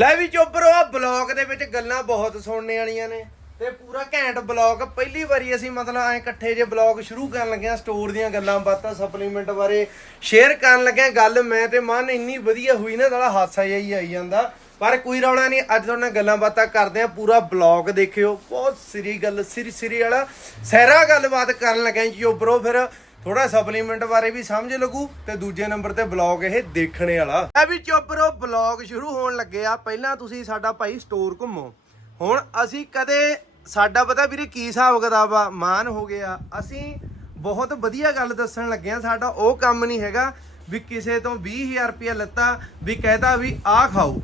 ਲੈ ਵੀ ਚੋਬਰੋ ਆ ਬਲੌਗ ਦੇ ਵਿੱਚ ਗੱਲਾਂ ਬਹੁਤ ਸੁਣਨੇ ਵਾਲੀਆਂ ਨੇ। ਤੇ ਪੂਰਾ ਘੈਂਟ ਬਲੌਗ, ਪਹਿਲੀ ਵਾਰੀ ਅਸੀਂ ਮਤਲਬ ਐ ਇਕੱਠੇ ਜੇ ਬਲੌਗ ਸ਼ੁਰੂ ਕਰਨ ਲੱਗੇ ਆ ਸਟੋਰ ਦੀਆਂ ਗੱਲਾਂ ਬਾਤਾਂ ਸਪਲੀਮੈਂਟ ਬਾਰੇ ਸ਼ੇਅਰ ਕਰਨ ਲੱਗੇ ਗੱਲ ਮੈਂ ਤੇ ਮਨ ਇੰਨੀ ਵਧੀਆ ਹੋਈ ਨਾ, ਸਾਲਾ ਹਾਸਾ ਜਿਹਾ ਹੀ ਆਈ ਜਾਂਦਾ। ਪਰ ਕੋਈ ਰੌਲਾ ਨਹੀਂ, ਅੱਜ ਤੁਹਾਡੇ ਨਾਲ ਗੱਲਾਂ ਬਾਤਾਂ ਕਰਦੇ ਆ ਪੂਰਾ ਬਲੌਗ ਦੇਖਿਓ, ਬਹੁਤ ਸਿਰੀ ਗੱਲ, ਸਿਰੀ ਸਿਰੀ ਵਾਲਾ ਸਹਿਰਾ ਗੱਲਬਾਤ ਕਰਨ ਲੱਗੇ ਆਂ ਚੋਬਰੋ ਫਿਰ। ਥੋੜਾ ਸਪਲੀਮੈਂਟ ਬਾਰੇ ਵੀ ਸਮਝ ਲੱਗੂ ਤੇ ਦੂਜੇ ਨੰਬਰ ਤੇ ਬਲੌਗ ਇਹ ਦੇਖਣੇ ਵਾਲਾ। ਐ ਵੀ ਚੁੱਪ ਰੋ ਬਲੌਗ ਸ਼ੁਰੂ ਹੋਣ ਲੱਗੇ ਆ। ਪਹਿਲਾਂ ਤੁਸੀਂ ਸਾਡਾ ਭਾਈ ਸਟੋਰ ਘੁੰਮੋ। ਹੁਣ ਅਸੀਂ ਕਦੇ, ਸਾਡਾ ਪਤਾ ਵੀਰੇ ਕੀ ਹਿਸਾਬ ਕਿਤਾਬ ਆ? ਮਾਨ ਹੋ ਗਿਆ। ਅਸੀਂ ਬਹੁਤ ਵਧੀਆ ਗੱਲ ਦੱਸਣ ਲੱਗੇ ਆ। ਸਾਡਾ ਉਹ ਕੰਮ ਨਹੀਂ ਹੈਗਾ ਵੀ ਕਿਸੇ ਤੋਂ 20000 ਰੁਪਇਆ ਲੱਤਾ ਵੀ ਕਹਿਤਾ ਵੀ ਆਹ ਖਾਓ।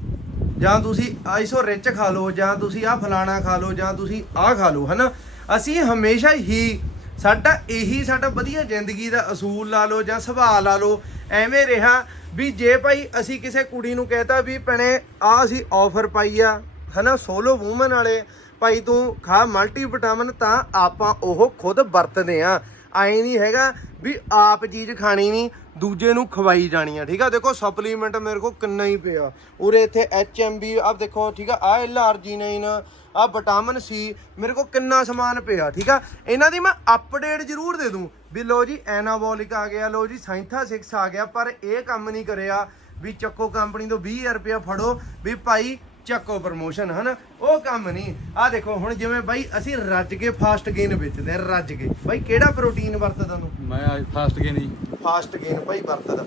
ਜਾਂ ਤੁਸੀਂ ਆਈਸੋ ਰਿਚ ਖਾ ਲਓ, ਜਾਂ ਤੁਸੀਂ ਆਹ ਫਲਾਣਾ ਖਾ ਲਓ, ਜਾਂ ਤੁਸੀਂ ਆਹ ਖਾ ਲਓ, ਹਨਾ? ਅਸੀਂ ਹਮੇਸ਼ਾ ਹੀ ਸਾਡਾ ਇਹੀ ਸਾਡਾ ਵਧੀਆ ਜ਼ਿੰਦਗੀ ਦਾ ਅਸੂਲ ਲਾ ਲਓ ਜਾਂ ਸੁਭਾਅ ਲਾ ਲਓ, ਐਵੇਂ ਰਿਹਾ ਵੀ ਜੇ ਭਾਈ ਅਸੀਂ ਕਿਸੇ ਕੁੜੀ ਨੂੰ ਕਹਿਤਾ ਵੀ ਭੈਣੇ ਆ ਅਸੀਂ ਆਫਰ ਪਾਈ ਆ, ਹਨਾ ਸੋਲੋ ਵੂਮਨ ਵਾਲੇ, ਭਾਈ ਤੂੰ ਖਾ ਮਲਟੀ ਵਿਟਾਮਿਨ ਤਾਂ ਆਪਾਂ ਉਹ ਖੁਦ ਵਰਤਦੇ ਆ। ਐ ਨਹੀਂ ਹੈਗਾ ਵੀ ਆਪ ਚੀਜ਼ ਖਾਣੀ ਨਹੀਂ, ਦੂਜੇ ਨੂੰ ਖਵਾਈ ਜਾਣੀ ਆ, ਠੀਕ ਆ? ਦੇਖੋ ਸਪਲੀਮੈਂਟ ਮੇਰੇ ਕੋਲ ਕਿੰਨਾ ਹੀ ਪਿਆ। ਉਰੇ ਇੱਥੇ ਐਚਐਮਬੀ ਆਪ ਦੇਖੋ, ਠੀਕ ਆ? ਆ ਐਲਆਰਜੀ9 ਆ ਵਿਟਾਮਿਨ ਸੀ ਮੇਰੇ ਕੋਲ ਕਿੰਨਾ ਸਮਾਨ ਪਿਆ, ਠੀਕ ਆ? ਇਹਨਾਂ ਦੀ ਮੈਂ ਅਪਡੇਟ ਜ਼ਰੂਰ ਦੇ ਦੂੰ। ਵੀ ਲੋ ਜੀ ਐਨਾਬੋਲਿਕ ਆ ਗਿਆ ਲੋ ਜੀ ਸਾਇੰਥਾ 6 ਆ ਗਿਆ, ਪਰ ਇਹ ਕੰਮ ਨਹੀਂ ਕਰਿਆ ਵੀ ਚੱਕੋ ਕੰਪਨੀ ਤੋਂ 20000 ਰੁਪਇਆ ਫੜੋ, ਵੀ ਭਾਈ ਚੱਕੋ ਪ੍ਰਮੋਸ਼ਨ ਹਨਾ? ਉਹ ਕੰਮ ਨਹੀਂ। ਆ ਦੇਖੋ ਹੁਣ ਜਿਵੇਂ ਬਾਈ ਅਸੀਂ ਰੱਜ ਕੇ ਫਾਸਟ ਗੇਨ ਵੇਚਦੇ ਆ ਰੱਜ ਕੇ। ਬਾਈ ਕਿਹੜਾ ਪ੍ਰੋਟੀਨ ਵਰਤਦਾ ਨੂੰ ਮੈਂ ਅੱਜ ਫਾਸਟ ਗਿਆ ਨਹੀਂ ਫਾਸਟ ਗੇਨ ਭਾਈ ਵਰਤਦਾ।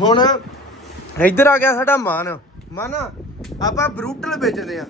ਹੁਣ ਇੱਧਰ ਆ ਗਿਆ ਸਾਡਾ ਮਨ। ਮਨ ਆਪਾਂ ਬਰੂਟਲ ਵੇਚਦੇ ਆ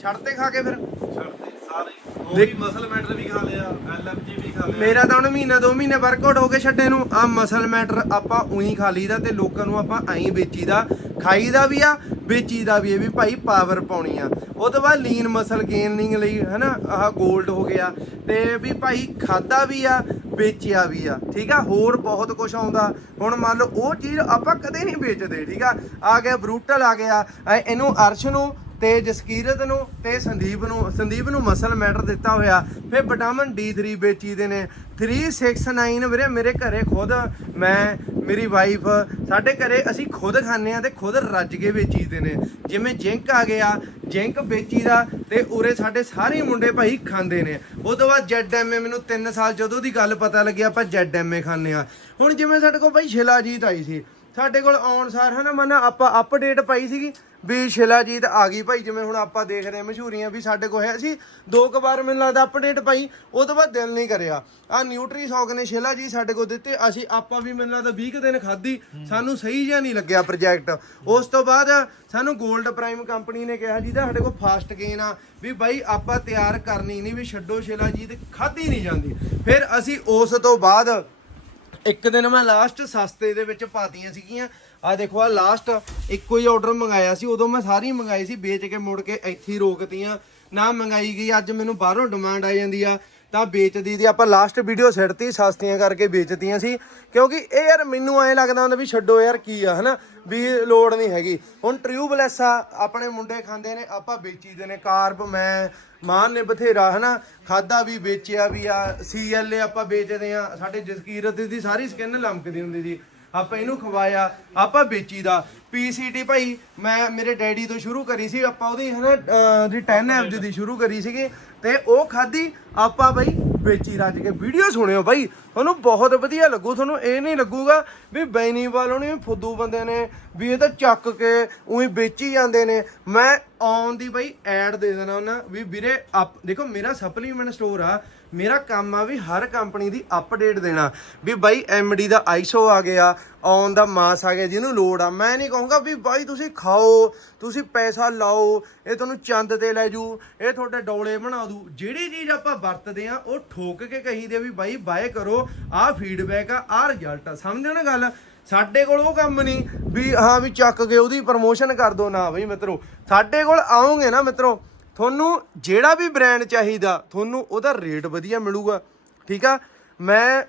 ਛੱਡਤੇ ਖਾ ਕੇ ਫਿਰ। ਛੱਡਦੇ ਸਾਰੇ ਉਹ ਦੇਖ- ਵੀ ਮਸਲ ਮੈਟਰ ਵੀ ਖਾ ਲਿਆ ਐਲਐਫਜੀ ਵੀ ਖਾ ਲਿਆ। ਮੇਰਾ ਤਾਂ ਹੁਣ ਮਹੀਨਾ, ਦੋ ਮਹੀਨੇ ਵਰਕਆਊਟ ਹੋ ਕੇ ਛੱਡੇ ਨੂੰ। ਆ ਮਸਲ ਮੈਟਰ ਆਪਾਂ ਉਹੀ ਖਾ ਲਈਦਾ ਤੇ ਲੋਕਾਂ ਨੂੰ ਆਪਾਂ ਐਂ ਵੇਚੀਦਾ, ਖਾਈਦਾ ਵੀ ਆ, ਵੇਚੀਦਾ ਵੀ ਇਹ ਵੀ ਭਾਈ ਪਾਵਰ ਪਾਉਣੀ ਆ। ਉਹ ਤੋਂ ਬਾਅਦ ਲੀਨ ਮਸਲ ਗੇਨਿੰਗ ਲਈ, ਹਨਾ, ਆਹ 골ਡ ਹੋ ਗਿਆ। ਤੇ ਵੀ ਭਾਈ ਖਾਦਾ ਵੀ ਆ, ਵੇਚਿਆ ਵੀ ਆ, ਠੀਕ ਆ? ਹੋਰ ਬਹੁਤ ਕੁਝ ਆਉਂਦਾ। ਹੁਣ ਮੰਨ ਲਓ ਉਹ ਚੀਜ਼ ਆਪਾਂ ਕਦੇ ਨਹੀਂ ਵੇਚਦੇ, ਠੀਕ ਆ? ਆ ਗਿਆ ਬਰੂਟਲ ਆ ਗਿਆ, ਐ ਇਹਨੂੰ ਅਰਸ਼ ਨੂੰ ਤੇ ਜਸਕੀਰਤ ਨੂੰ ਤੇ ਸੰਦੀਪ ਨੂੰ ਸੰਦੀਪ ਨੂੰ ਮਸਲ ਮੈਟਰ ਦਿੱਤਾ ਹੋਇਆ। ਫਿਰ ਵਿਟਾਮਿਨ D3 ਵੇਚੀਦੇ ਨੇ। 369 ਵੀਰੇ, ਮੇਰੇ ਘਰੇ ਖੁਦ ਮੈਂ, ਮੇਰੀ ਵਾਈਫ ਸਾਡੇ ਘਰੇ ਅਸੀਂ ਖੁਦ ਖਾਂਦੇ ਆ ਤੇ ਖੁਦ ਰੱਜ ਕੇ ਵੇਚੀਦੇ ਨੇ। ਜਿਵੇਂ ਜਿੰਕ ਆ ਗਿਆ, ਜਿੰਕ ਵੇਚੀਦਾ ਤੇ ਉਰੇ ਸਾਡੇ ਸਾਰੇ ਮੁੰਡੇ ਭਾਈ ਖਾਂਦੇ ਨੇ। ਉਹ ਤੋਂ ਬਾਅਦ ZMA ਮੈਨੂੰ 3 ਸਾਲ ਜਦੋਂ ਦੀ ਗੱਲ ਪਤਾ ਲੱਗਿਆ ਆਪਾਂ ZMA ਖਾਂਦੇ ਆ ਹੁਣ ਜਿਵੇਂ ਸਾਡੇ ਕੋਲ ਭਾਈ ਸ਼ਿਲਾਜੀਤ ਆਈ ਸੀ, ਸਾਡੇ ਕੋਲ ਆਉਣ ਸਾਰ ਹਨਾ ਮਨ ਆਪਾਂ ਅਪਡੇਟ ਪਾਈ ਸੀਗੀ। ਵੀ ਸ਼ਿਲਾਜੀਤ ਆ ਗਈ ਭਾਈ, ਜਿਵੇਂ ਹੁਣ ਆਪਾਂ ਦੇਖ ਰਹੇ ਹਾਂ ਮਸ਼ਹੂਰੀਆਂ ਵੀ ਸਾਡੇ ਕੋਲ ਹੈ। ਸੀ ਦੋ ਕੁ ਵਾਰ ਮੈਨੂੰ ਲੱਗਦਾ ਅਪਡੇਟ ਪਾਈ, ਉਹ ਤੋਂ ਬਾਅਦ ਦਿਲ ਨਹੀਂ ਕਰਿਆ। ਆ ਨਿਊਟਰੀ ਸੌਕ ਨੇ ਸ਼ਿਲਾਜੀ ਸਾਡੇ ਕੋਲ ਦਿੱਤੇ, ਅਸੀਂ ਆਪਾਂ ਵੀ ਮੈਨੂੰ ਲੱਗਦਾ 20 ਕੁ ਦਿਨ ਖਾਧੀ, ਸਾਨੂੰ ਸਹੀ ਜਿਹਾ ਨਹੀਂ ਲੱਗਿਆ ਪ੍ਰੋਜੈਕਟ ਉਸ ਤੋਂ ਬਾਅਦ ਸਾਨੂੰ 골ਡ ਪ੍ਰਾਈਮ ਕੰਪਨੀ ਨੇ ਕਿਹਾ ਜਿਹਦਾ ਸਾਡੇ ਕੋਲ ਫਾਸਟ ਗੇਨ ਆ, ਵੀ ਬਾਈ ਆਪਾਂ ਤਿਆਰ ਕਰਨੀ ਨਹੀਂ, ਵੀ ਛੱਡੋ ਸ਼ਿਲਾਜੀਤ, ਖਾਧੀ ਨਹੀਂ ਜਾਂਦੀ। ਫਿਰ ਅਸੀਂ ਉਸ ਤੋਂ ਬਾਅਦ ਇੱਕ ਦਿਨ ਮੈਂ ਲਾਸਟ ਸਸਤੇ ਦੇ ਵਿੱਚ ਪਾਤੀਆਂ ਸੀਗੀਆਂ। ਆ ਦੇਖੋ ਆ ਲਾਸਟ ਇੱਕੋ ਹੀ ਆਰਡਰ ਮੰਗਾਇਆ ਸੀ। ਉਦੋਂ ਮੈਂ ਸਾਰੀ ਮੰਗਾਈ ਸੀ, ਵੇਚ ਕੇ ਮੁੜ ਕੇ ਇੱਥੇ ਹੀ ਰੋਕਤੀਆਂ। ਨਾ ਮੰਗਾਈ ਗਈ, ਅੱਜ ਮੈਨੂੰ ਬਾਹਰੋਂ ਡਿਮਾਂਡ ਆ ਜਾਂਦੀ ਆ। ਤਾਂ ਵੇਚਦੀ ਦੀ ਆਪਾਂ ਲਾਸਟ ਵੀਡੀਓ ਸਿੱਟਤੀ ਸਸਤੀਆਂ ਕਰਕੇ ਵੇਚਤੀਆਂ ਸੀ। ਕਿਉਂਕਿ ਇਹ ਯਾਰ ਮੈਨੂੰ ਐਂ ਲੱਗਦਾ ਹੁੰਦਾ ਵੀ ਛੱਡੋ ਯਾਰ ਕੀ ਆ ਹਨਾ? ਵੀ ਲੋੜ ਨਹੀਂ ਹੈਗੀ। ਹੁਣ ਟਿਊਬਲੈਸ ਆ ਆਪਣੇ ਮੁੰਡੇ ਖਾਂਦੇ ਨੇ ਆਪਾਂ ਵੇਚੀ ਦੇ ਨੇ। ਕਾਰਪ ਮੈਂ ਮਾਨ ਨੇ ਬਥੇਰਾ ਹਨਾ? ਖਾਦਾ ਵੀ ਵੇਚਿਆ ਵੀ ਆ। ਸੀਐਲਏ ਆਪਾਂ ਵੇਚਦੇ ਆ। ਸਾਡੇ ਜਸਕੀਰਤ ਦੀ ਸਾਰੀ ਸਕਿਨ ਲਮਕਦੀ ਹੁੰਦੀ ਸੀ। ਆਪਾਂ ਇਹਨੂੰ ਖਵਾਇਆ ਆਪਾਂ ਵੇਚੀ ਵੇਚੀਦਾ ਪੀਸੀਟੀ ਭਾਈ ਮੈਂ ਮੇਰੇ ਡੈਡੀ ਤੋਂ ਸ਼ੁਰੂ ਕਰੀ ਸੀ। ਆਪਾਂ ਉਹਦੀ ਹਨਾ ਅਹ, ਦੀ 10 ਐਫ ਦੀ ਸ਼ੁਰੂ ਕਰੀ ਸੀਗੀ। ਤੇ ਉਹ ਖਾਦੀ ਆਪਾਂ ਬਈ ਵੇਚੀ ਰੱਜ ਕੇ। ਵੀਡੀਓ ਸੁਣਿਓ ਬਾਈ। ਤੁਹਾਨੂੰ ਬਹੁਤ ਵਧੀਆ ਲੱਗੂ। ਤੁਹਾਨੂੰ ਇਹ ਨਹੀਂ ਲੱਗੂਗਾ ਵੀ ਬੈਨੀਵਾਲ ਵਾਲੋਂ ਨੇ ਫੁੱਦੂ ਬੰਦੇ ਨੇ, ਵੀ ਇਹ ਤਾਂ ਚੱਕ ਕੇ ਉਹੀ ਵੇਚੀ ਜਾਂਦੇ ਨੇ। ਮੈਂ ਆਉਣ ਦੀ ਬਾਈ ਐਡ ਦੇ ਦੇਣਾ ਉਹਨਾਂ, ਵੀ ਵੀਰੇ, ਆਪ ਦੇਖੋ, ਮੇਰਾ ਸਪਲੀਮੈਂਟ ਸਟੋਰ ਆ। ਮੇਰਾ ਕੰਮ ਆ ਵੀ ਹਰ ਕੰਪਨੀ ਦੀ ਅਪਡੇਟ ਦੇਣਾ। ਵੀ ਬਾਈ ਐਮਡੀ ਦਾ ਆਈਸੋ ਆ ਗਿਆ ਔਨ ਦਾ ਮਾਸ ਆ ਗਿਆ, ਜਿਹਨੂੰ ਲੋੜ ਆ। ਮੈਂ ਨਹੀਂ ਕਹੂੰਗਾ ਵੀ ਬਾਈ ਤੁਸੀਂ ਖਾਓ, ਤੁਸੀਂ ਪੈਸਾ ਲਾਓ, ਇਹ ਤੁਹਾਨੂੰ ਚੰਦ ਤੇ ਲੈ ਜੂ, ਇਹ ਤੁਹਾਡੇ ਡੋਲੇ ਬਣਾ ਦੂ। ਜਿਹੜੀ ਚੀਜ਼ ਆਪਾਂ ਵਰਤਦੇ ਆ, ਉਹ ਠੋਕ ਕੇ ਕਹੀਦੇ ਵੀ ਬਾਈ ਬਾਏ ਕਰੋ, ਆਹ ਫੀਡਬੈਕ ਆ, ਆਹ ਰਿਜ਼ਲਟ ਆ। ਸਮਝਦੇ ਹੋ ਨਾ ਗੱਲ? ਸਾਡੇ ਕੋਲ ਉਹ ਕੰਮ ਨਹੀਂ ਵੀ, ਹਾਂ ਵੀ ਚੱਕ ਕੇ ਉਹਦੀ ਪ੍ਰਮੋਸ਼ਨ ਕਰ ਦੋ। ਨਾ ਬਈ ਮਿੱਤਰੋ, ਸਾਡੇ ਕੋਲ ਆਉਂਗੇ ਨਾ ਮਿੱਤਰੋ ਤੁਹਾਨੂੰ ਜਿਹੜਾ ਵੀ ਬ੍ਰਾਂਡ ਚਾਹੀਦਾ, ਤੁਹਾਨੂੰ ਉਹਦਾ ਰੇਟ ਵਧੀਆ ਮਿਲੂਗਾ। ਠੀਕ ਆ? ਮੈਂ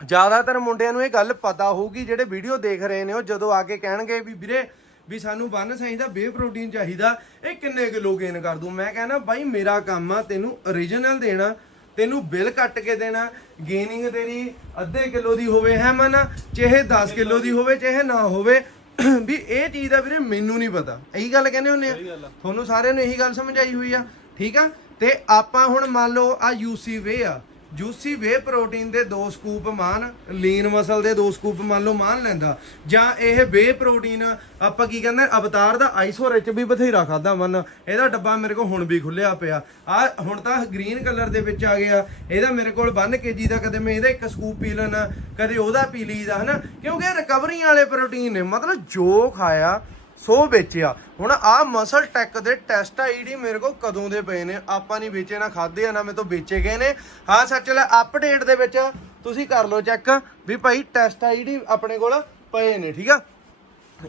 ਜ਼ਿਆਦਾਤਰ ਮੁੰਡਿਆਂ ਨੂੰ ਇਹ ਗੱਲ ਪਤਾ ਹੋਊਗੀ, ਜਿਹੜੇ ਵੀਡੀਓ ਦੇਖ ਰਹੇ ਨੇ ਉਹ, ਜਦੋਂ ਆ ਕੇ ਕਹਿਣਗੇ ਵੀ ਵੀਰੇ, ਵੀ ਸਾਨੂੰ ਬੰਨ ਚਾਹੀਦਾ ਬੇ ਪ੍ਰੋਟੀਨ ਚਾਹੀਦਾ, ਇਹ ਕਿੰਨੇ ਕਿਲੋ ਗੇਨ ਕਰ ਦੂੰ ਮੈਂ ਕਹਿੰਦਾ ਬਾਈ, ਮੇਰਾ ਕੰਮ ਆ ਤੈਨੂੰ origignal ਦੇਣਾ, ਤੈਨੂੰ ਬਿੱਲ ਕੱਟ ਕੇ ਦੇਣਾ ਗੇਨਿੰਗ ਤੇਰੀ ਅੱਧੇ ਕਿਲੋ ਦੀ ਹੋਵੇ ਹੈ ਮਨ, ਚਾਹੇ 10 ਕਿਲੋ ਦੀ ਹੋਵੇ, ਚਾਹੇ ਨਾ ਹੋਵੇ ਵੀ ਇਹ ਚੀਜ਼ ਦਾ ਵੀਰੇ ਮੈਨੂੰ ਨਹੀਂ ਪਤਾ। ਇਹੀ ਗੱਲ ਕਹਿੰਦੇ ਗੱਲ ਆ। ਤੁਹਾਨੂੰ ਸਾਰਿਆਂ ਨੂੰ ਇਹੀ ਗੱਲ ਸਮਝਾਈ ਹੋਈ ਆ। ਠੀਕ ਆ? ਤੇ ਆਪਾਂ ਹੁਣ ਮੰਨ ਲਓ ਆ ਯੂਸੀ ਵੇ ਆ। ਜੂਸੀ ਵੇ ਪ੍ਰੋਟੀਨ ਦੇ ਦੋ ਸਕੂਪ ਮਾਨ ਲੀਨ ਮਸਲ ਦੇ ਦੋ ਸਕੂਪ ਮੰਨ ਲਓ ਮਾਨ ਲੈਂਦਾ। ਜਾਂ ਇਹ ਵੇ ਪ੍ਰੋਟੀਨ ਆਪਾਂ ਕੀ ਕਹਿੰਦੇ ਅਵਤਾਰ ਦਾ ਆਈਸੋ ਰਿਚ ਵੀ ਬਥੇਰਾ ਖਾਦਾ ਮਨ। ਇਹਦਾ ਡੱਬਾ ਮੇਰੇ ਕੋਲ ਹੁਣ ਵੀ ਖੁੱਲਿਆ ਪਿਆ। ਆ ਹੁਣ ਤਾਂ ਗ੍ਰੀਨ ਕਲਰ ਦੇ ਵਿੱਚ ਆ ਗਿਆ। ਇਹਦਾ ਮੇਰੇ ਕੋਲ 1 ਕੇਜੀ ਦਾ ਕਦੇ ਮੈਂ ਇਹਦਾ ਇੱਕ ਸਕੂਪ ਪੀ ਲੈਣਾ ਕਦੇ ਉਹਦਾ ਪੀ ਲਈਦਾ, ਹਨਾ? ਕਿਉਂਕਿ ਰਿਕਵਰੀ ਵਾਲੇ ਪ੍ਰੋਟੀਨ ਨੇ। ਮਤਲਬ ਜੋ ਖਾਇਆ ਸੋ ਵੇਚਿਆ। ਹੁਣ ਆ ਮਸਲ ਟੈਕ ਦੇ ਟੈਸਟ ਆਈਡੀ ਮੇਰੇ ਕੋਲ ਕਦੋਂ ਦੇ ਪਏ ਨੇ? ਆਪਾਂ ਨਹੀਂ ਵੇਚੇ, ਨਾ ਖਾਦੇ ਆ, ਨਾ ਮੇਰੇ ਤੋਂ ਵੇਚੇ ਗਏ ਨੇ। ਹਾਂ, ਸੱਚ ਲੈ ਅਪਡੇਟ ਦੇ ਵਿੱਚ ਤੁਸੀਂ ਕਰ ਲਓ ਚੈੱਕ ਵੀ ਭਾਈ ਟੈਸਟ ਆਈਡੀ ਆਪਣੇ ਕੋਲ ਪਏ ਨੇ, ਠੀਕ ਆ?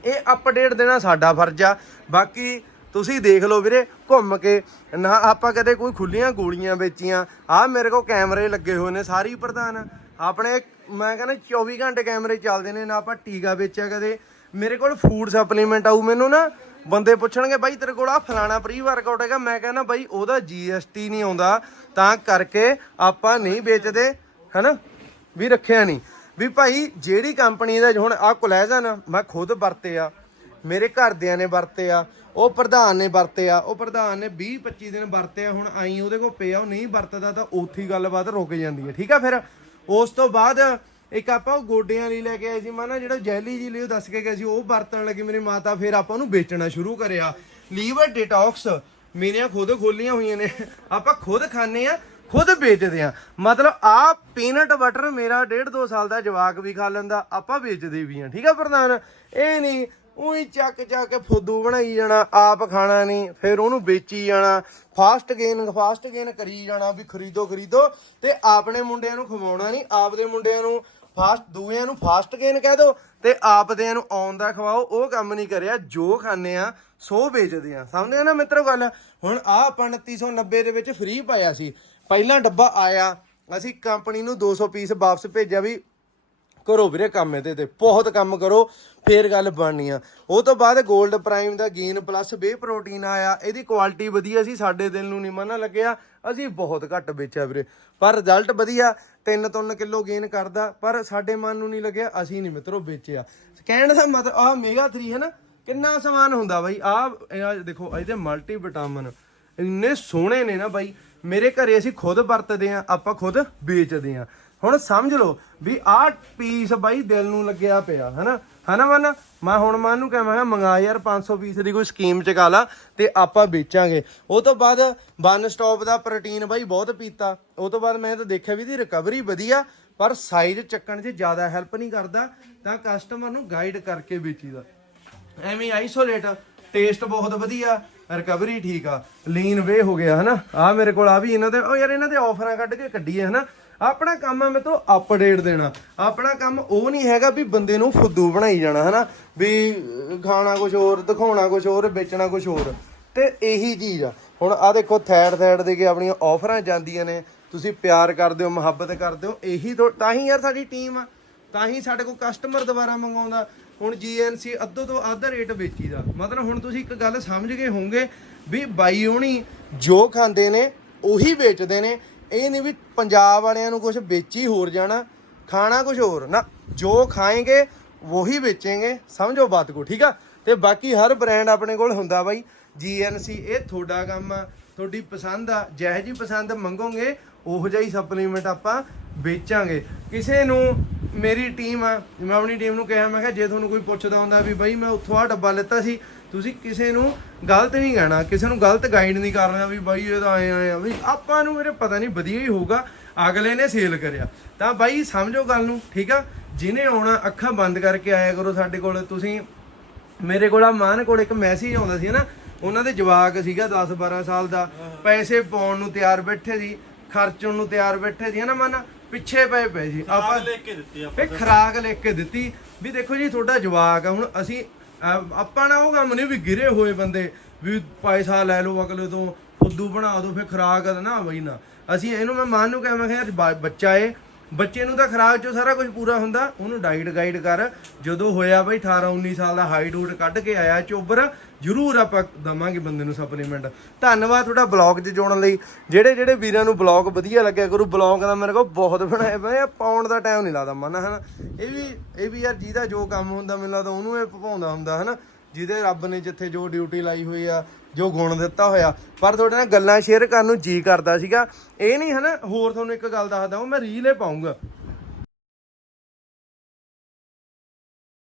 ਇਹ ਅਪਡੇਟ ਦੇਣਾ ਸਾਡਾ ਫਰਜ਼ ਆ। ਬਾਕੀ ਤੁਸੀਂ ਦੇਖ ਲਓ ਵੀਰੇ, ਘੁੰਮ ਕੇ। ਨਾ, ਆਪਾਂ ਕਦੇ ਕੋਈ ਖੁੱਲੀਆਂ ਗੋਲੀਆਂ ਵੇਚੀਆਂ। ਆ ਮੇਰੇ ਕੋਲ ਕੈਮਰੇ ਲੱਗੇ ਹੋਏ ਨੇ, ਸਾਰੀ ਪ੍ਰਧਾਨ। ਆਪਣੇ, ਮੈਂ ਕਹਿੰਦਾ 24 ਘੰਟੇ ਕੈਮਰੇ ਚੱਲਦੇ ਨੇ, ਨਾ ਆਪਾਂ ਟੀਕਾ ਵੇਚਿਆ ਕਦੇ। ਮੇਰੇ ਕੋਲ ਫੂਡ ਸਪਲੀਮੈਂਟ ਆਊ, ਮੈਨੂੰ ਨਾ ਬੰਦੇ ਪੁੱਛਣਗੇ, ਬਾਈ, ਤੇਰੇ ਕੋਲ ਆ ਫਲਾਣਾ ਪ੍ਰੀ ਵਰਕਆਊਟ ਹੈਗਾ। ਮੈਂ ਕਹਿੰਦਾ ਬਾਈ, ਉਹਦਾ ਜੀਐਸਟੀ ਨਹੀਂ ਆਉਂਦਾ, ਤਾਂ ਕਰਕੇ ਆਪਾਂ ਨਹੀਂ ਵੇਚਦੇ। ਹਨਾ? ਵੀ ਰੱਖਿਆ ਨਹੀਂ। ਵੀ ਭਾਈ, ਜਿਹੜੀ ਕੰਪਨੀ ਦਾ ਹੁਣ ਆ ਕੋਲੈਜਨ ਮੈਂ ਖੁਦ ਵਰਤੇ ਆ। ਮੇਰੇ ਘਰਦਿਆਂ ਨੇ ਵਰਤੇ ਆ, ਉਹ ਪ੍ਰਧਾਨ ਨੇ ਵਰਤੇ ਆ, ਉਹ ਪ੍ਰਧਾਨ ਨੇ 20 25 ਦਿਨ ਵਰਤੇ ਆ, ਹੁਣ ਆਈ ਉਹਦੇ ਕੋਲ ਪਿਆ, ਉਹ ਨਹੀਂ ਵਰਤਦਾ, ਤਾਂ ਉੱਥੇ ਗੱਲਬਾਤ ਰੁਕ ਜਾਂਦੀ ਹੈ ਠੀਕ ਆ ਫਿਰ? ਉਸ ਤੋਂ ਬਾਅਦ ਇੱਕ ਆਪਾਂ ਉਹ ਗੋਡਿਆਂ ਲਈ ਲੈ ਕੇ ਆਏ ਸੀ ਮਾਨਾ ਜਿਹੜਾ ਜੈਲੀ ਜੀ ਲਈ ਉਹ ਦੱਸ ਕੇ ਗਏ ਸੀ, ਉਹ ਵਰਤਣ ਲੱਗੇ ਮੇਰੀ ਮਾਤਾ, ਫਿਰ ਆਪਾਂ ਉਹਨੂੰ ਵੇਚਣਾ ਸ਼ੁਰੂ ਕਰਿਆ। ਲੀਵਰ ਡਿਟੌਕਸ, ਮੇਰੀਆਂ ਖੁਦ ਖੋਲੀਆਂ ਹੋਈਆਂ ਨੇ। ਆਪਾਂ ਖੁਦ ਖਾਂਦੇ ਆ ਖੁਦ ਵੇਚਦੇ ਆ ਮਤਲਬ ਆ ਪੀਨਟ ਬਟਰ ਮੇਰਾ ਡੇਢ ਦੋ ਸਾਲ ਦਾ ਜਵਾਕ ਵੀ ਖਾ ਲੈਂਦਾ, ਆਪਾਂ ਵੇਚਦੇ ਵੀ ਆ ਠੀਕ ਆ ਪ੍ਰਧਾਨ? ਇਹ ਨਹੀਂ ਉਹੀ ਚੱਕ ਚੱਕ ਕੇ ਫੋਦੂ ਬਣਾਈ ਜਾਣਾ, ਆਪ ਖਾਣਾ ਨਹੀਂ, ਫਿਰ ਉਹਨੂੰ ਵੇਚੀ ਜਾਣਾ ਫਾਸਟ ਗੇਨ ਫਾਸਟ ਗੇਨ ਕਰੀ ਜਾਣਾ ਵੀ ਖਰੀਦੋ ਖਰੀਦੋ, ਤੇ ਆਪਣੇ ਮੁੰਡਿਆਂ ਨੂੰ ਖਵਾਉਣਾ ਨਹੀਂ, ਆਪਦੇ ਮੁੰਡਿਆਂ ਨੂੰ ਫਾਸਟ ਦੂਜਿਆਂ ਨੂੰ ਫਾਸਟ ਗੇਨ ਕਹਿ ਦੋ, ਤੇ ਆਪਦਿਆਂ ਨੂੰ ਆਉਣ ਦਾ ਖਵਾਓ, ਉਹ ਕੰਮ ਨਹੀਂ ਕਰਿਆ, ਜੋ ਖਾਣੇ ਆ, ਸੋ ਵੇਚਦੇ ਆ। ਸਮਝਦੇ ਆ ਨਾ ਮਿੱਤਰੋ ਗੱਲ? ਹੁਣ ਆ ਆਪਾਂ 2990 ਦੇ ਵਿੱਚ ਫ੍ਰੀ ਪਾਇਆ ਸੀ। ਪਹਿਲਾਂ ਡੱਬਾ ਆਇਆ, ਅਸੀਂ ਕੰਪਨੀ ਨੂੰ 200 ਪੀਸ ਵਾਪਸ ਭੇਜਿਆ ਵੀ ਕਰੋ ਵੀਰੇ ਕੰਮ ਇਹਦੇ ਤੇ, ਬਹੁਤ ਕੰਮ ਕਰੋ, ਫੇਰ ਗੱਲ ਬਣਨੀ ਆ। ਉਹ ਤੋਂ ਬਾਅਦ 골ਡ ਪ੍ਰਾਈਮ ਦਾ ਗੇਨ ਪਲੱਸ ਬੇ ਪ੍ਰੋਟੀਨ ਆਇਆ, ਇਹਦੀ ਕੁਆਲਿਟੀ ਵਧੀਆ ਸੀ, ਸਾਡੇ ਦਿਲ ਨੂੰ ਨਹੀਂ ਮਨਾ ਲੱਗਿਆ, ਅਸੀਂ ਬਹੁਤ ਘੱਟ ਵੇਚਿਆ ਵੀਰੇ। ਪਰ ਰਿਜ਼ਲਟ ਵਧੀਆ 3-3 ਕਿਲੋ ਗੇਨ ਕਰਦਾ, ਪਰ ਸਾਡੇ ਮਨ ਨੂੰ ਨਹੀਂ ਲੱਗਿਆ, ਅਸੀਂ ਨਹੀਂ ਮਿੱਤਰੋ ਵੇਚਿਆ। ਕਹਿਣ ਦਾ ਮਤਲਬ ਆ ਮੇਗਾ 3 ਹੈ ਨਾ, ਕਿੰਨਾ ਸਮਾਨ ਹੁੰਦਾ ਬਾਈ ਆ ਦੇਖੋ, ਇਹਦੇ ਮਲਟੀ ਵਿਟਾਮਿਨ ਇੰਨੇ ਸੋਹਣੇ ਨੇ ਨਾ ਬਾਈ, ਮੇਰੇ ਘਰੇ ਅਸੀਂ ਖੁਦ ਵਰਤਦੇ ਆ ਆਪਾਂ ਖੁਦ ਵੇਚਦੇ ਆ ਹੁਣ ਸਮਝ ਲਓ ਵੀ ਆਹ ਪੀਸ ਬਾਈ ਦਿਲ ਨੂੰ ਲੱਗਿਆ ਪਿਆ, ਹਨਾ? ਹਨਾ ਮਨ? ਮੈਂ ਹੁਣ ਮਨ ਨੂੰ ਕਹਾਂ ਮੰਗਾ ਯਾਰ 500 ਪੀਸ ਦੀ ਕੋਈ ਸਕੀਮ ਚਕਾ ਲਾ ਤੇ ਆਪਾਂ ਵੇਚਾਂਗੇ। ਉਹ ਤੋਂ ਬਾਅਦ ਵਨ ਸਟਾਪ ਦਾ ਪ੍ਰੋਟੀਨ ਬਾਈ ਬਹੁਤ ਪੀਤਾ। ਉਹ ਤੋਂ ਬਾਅਦ ਮੈਂ ਤਾਂ ਦੇਖਿਆ ਵੀ ਇਹਦੀ ਰਿਕਵਰੀ ਵਧੀਆ, ਪਰ ਸਾਈਜ਼ ਚੱਕਣ 'ਚ ਜ਼ਿਆਦਾ ਹੈਲਪ ਨਹੀਂ ਕਰਦਾ, ਤਾਂ ਕਸਟਮਰ ਨੂੰ ਗਾਈਡ ਕਰਕੇ ਵੇਚੀਦਾ। ਐਵੇਂ ਆਈਸੋਲੇਟ ਟੇਸਟ ਬਹੁਤ ਵਧੀਆ ਰਿਕਵਰੀ ਠੀਕ ਆ ਲੀਨ ਵੇ ਹੋ ਗਿਆ, ਹਨਾ? ਆ ਮੇਰੇ ਕੋਲ ਆ ਵੀ ਇਹਨਾਂ ਦੇ ਉਹ ਯਾਰ ਇਹਨਾਂ ਦੇ ਆਫਰਾਂ ਕੱਢ ਕੇ ਕੱਢੀਏ, ਹਨਾ? ਆਪਣਾ ਕੰਮ ਹੈ ਮੇਰੇ ਤੋਂ ਅਪਡੇਟ ਦੇਣਾ। ਆਪਣਾ ਕੰਮ ਉਹ ਨਹੀਂ ਹੈਗਾ ਵੀ ਬੰਦੇ ਨੂੰ ਫੁੱਦੂ ਬਣਾਈ ਜਾਣਾ, ਹਨਾ? ਵੀ ਖਾਣਾ ਕੁਝ ਹੋਰ, ਦਿਖਾਉਣਾ ਕੁਝ ਹੋਰ, ਵੇਚਣਾ ਕੁਝ ਹੋਰ। ਤੇ ਇਹੀ ਚੀਜ਼ ਆ। ਹੁਣ ਆ ਦੇਖੋ ਥੈਡ ਥੈਡ ਦੇ ਕੇ ਆਪਣੀਆਂ ਆਫਰਾਂ ਜਾਂਦੀਆਂ ਨੇ। ਤੁਸੀਂ ਪਿਆਰ ਕਰਦੇ ਹੋ, ਮੁਹੱਬਤ ਕਰਦੇ ਹੋ, ਇਹੀ ਤੋਂ ਤਾਂ ਹੀ ਯਾਰ ਸਾਡੀ ਟੀਮ ਆ। ਤਾਂ ਹੀ ਸਾਡੇ ਕੋਲ ਕਸਟਮਰ ਦੁਬਾਰਾ ਮੰਗਾਉਂਦਾ। ਹੁਣ ਜੀਐਨਸੀ ਅੱਧੋ ਤੋਂ ਅੱਧ ਰੇਟ ਵੇਚੀਦਾ। ਮਤਲਬ ਹੁਣ ਤੁਸੀਂ ਇੱਕ ਗੱਲ ਸਮਝ ਗਏ ਹੋਵੋਗੇ ਵੀ ਬਾਈ ਹੋਣੀ ਜੋ ਖਾਂਦੇ ਨੇ, ਉਹੀ ਵੇਚਦੇ ਨੇ। ਇਹ ਨਹੀਂ ਵੀ ਪੰਜਾਬ ਵਾਲਿਆਂ ਨੂੰ ਕੁਝ ਵੇਚੀ ਹੋਰ ਜਾਣਾ, ਖਾਣਾ ਕੁਝ ਹੋਰ। ਨਾ, ਜੋ ਖਾਏਗੇ, ਉਹੀ ਵੇਚेंगे ਸਮਝੋ ਬਾਤ ਕੋ, ਠੀਕ ਆ? ਤੇ ਬਾਕੀ ਹਰ ਬ੍ਰਾਂਡ ਆਪਣੇ ਕੋਲ ਹੁੰਦਾ ਬਾਈ। ਜੀਐਨਸੀ ਇਹ ਤੁਹਾਡਾ ਕੰਮ ਆ, ਤੁਹਾਡੀ ਪਸੰਦ ਆ, ਜਿਹੋ ਜੀ ਪਸੰਦ ਮੰਗੋਗੇ, ਉਹੋ ਜਿਹਾ ਹੀ ਸਪਲੀਮੈਂਟ ਆਪਾਂ ਵੇਚਾਂਗੇ। ਕਿਸੇ ਨੂੰ ਮੇਰੀ ਟੀਮ ਆ ਮੈਂ ਆਪਣੀ ਟੀਮ ਨੂੰ ਕਿਹਾ ਮੈਂ ਕਿਹਾ ਜੇ ਤੁਹਾਨੂੰ ਕੋਈ ਪੁੱਛਦਾ ਹੁੰਦਾ ਵੀ ਬਾਈ ਮੈਂ ਉੱਥੋਂ ਆ ਡੱਬਾ ਲਿੱਤਾ ਸੀ ਤੁਸੀਂ ਕਿਸੇ ਨੂੰ ਗਲਤ ਨਹੀਂ ਕਹਿਣਾ ਕਿਸੇ ਨੂੰ ਗਲਤ ਗਾਈਡ ਨਹੀਂ ਕਰਨਾ ਵੀ ਬਾਈ ਇਹ ਤਾਂ ਆਏ ਆਏ ਆ। ਵੀ ਆਪਾਂ ਨੂੰ ਮੇਰੇ ਪਤਾ ਨਹੀਂ ਵਧੀਆ ਹੀ ਹੋਊਗਾ ਅਗਲੇ ਨੇ ਸੇਲ ਕਰਿਆ। ਤਾਂ ਬਾਈ ਸਮਝੋ ਗੱਲ ਨੂੰ ਠੀਕ ਆ? ਜਿਹਨੇ ਆਉਣਾ ਅੱਖਾਂ ਬੰਦ ਕਰਕੇ ਆਇਆ ਕਰੋ ਸਾਡੇ ਕੋਲ। ਤੁਸੀਂ ਮੇਰੇ ਕੋਲ ਆ ਮਾਨ ਕੋਲ ਇੱਕ ਮੈਸੇਜ ਆਉਂਦਾ ਸੀ ਨਾ ਉਹਨਾਂ ਦੇ ਜਵਾਕ ਸੀਗਾ 10 12 ਸਾਲ ਦਾ। ਪੈਸੇ ਪਾਉਣ ਨੂੰ ਤਿਆਰ ਬੈਠੇ ਸੀ ਖਰਚਣ ਨੂੰ ਤਿਆਰ ਬੈਠੇ ਸੀ ਨਾ ਮਨ? ਪਿੱਛੇ ਪਏ ਪਏ ਸੀ ਆਪਾਂ ਲੈ ਕੇ ਦਿੱਤੀ ਆਪਾਂ ਖਰਾਕ ਲਿਖ ਕੇ ਦਿੱਤੀ ਵੀ ਦੇਖੋ ਜੀ ਤੁਹਾਡਾ ਜਵਾਕ ਆ ਹੁਣ ਅਸੀਂ ਅਹ, ਆਪਾਂ ਨਾ ਉਹ ਕੰਮ ਨਹੀਂ ਵੀ ਗਿਰੇ ਹੋਏ ਬੰਦੇ ਵੀ ਪੈਸਾ ਲੈ ਲਓ ਅਗਲੇ ਤੋਂ ਫੁੱਦੂ ਬਣਾ ਦਿਓ ਫੇ ਖਰਾਕ ਨਾ ਬਈ ਨਾ। ਅਸੀਂ ਇਹਨੂੰ ਮੈਂ ਮਾਨ ਨੂੰ ਕਿਹਾ ਮੈਂ ਕਿਹਾ ਯਾਰ ਬ- ਬੱਚਾ ਏ ਬੱਚੇ ਨੂੰ ਤਾਂ ਖਰਾਕ ਚੋਂ ਸਾਰਾ ਕੁਝ ਪੂਰਾ ਹੁੰਦਾ ਉਹਨੂੰ ਡਾਈਟ ਗਾਈਡ ਕਰ ਜਦੋਂ ਹੋਇਆ ਬਈ 18 19 ਸਾਲ ਦਾ ਹਾਈਟ ਹੂਟ ਕੱਢ ਕੇ ਆਇਆ ਚੋਬਰ ਜ਼ਰੂਰ ਆਪਾਂ ਦਵਾਂਗੇ ਬੰਦੇ ਨੂੰ ਸਪਲੀਮੈਂਟ ਧੰਨਵਾਦ ਤੁਹਾਡਾ ਬਲੌਗ 'ਚ ਜੋੜਨ ਲਈ। ਜਿਹੜੇ ਜਿਹੜੇ ਵੀਰਾਂ ਨੂੰ ਬਲੌਗ ਵਧੀਆ ਲੱਗਿਆ ਕਰੂ ਬਲੌਗ ਦਾ ਮੇਰੇ ਕੋਲ ਬਹੁਤ ਬਣਾਏ ਪਏ ਆ ਪਾਉਣ ਦਾ ਟਾਈਮ ਨਹੀਂ ਲੱਗਦਾ ਮਨ, ਹਨਾ? ਇਹ ਵੀ ਇਹ ਵੀ ਯਾਰ ਜਿਹਦਾ ਜੋ ਕੰਮ ਹੁੰਦਾ ਮੈਨੂੰ ਲੱਗਦਾ ਉਹਨੂੰ ਇਹ ਭਵਾਉਂਦਾ ਹੁੰਦਾ, ਹਨਾ? ਜਿਹਦੇ ਰੱਬ ਨੇ ਜਿੱਥੇ ਜੋ ਡਿਊਟੀ ਲਾਈ ਹੋਈ ਆ, ਜੋ ਗੁਣ ਦਿੱਤਾ ਹੋਇਆ। ਪਰ ਤੁਹਾਡੇ ਨਾਲ ਗੱਲਾਂ ਸ਼ੇਅਰ ਕਰਨ ਨੂੰ ਜੀ ਕਰਦਾ ਸੀਗਾ। ਇਹ ਨਹੀਂ, ਹਨਾ? ਹੋਰ ਤੁਹਾਨੂੰ ਇੱਕ ਗੱਲ ਦੱਸਦਾ ਉਹ ਮੈਂ ਰੀਲ ਹੀ ਪਾਉਂਗਾ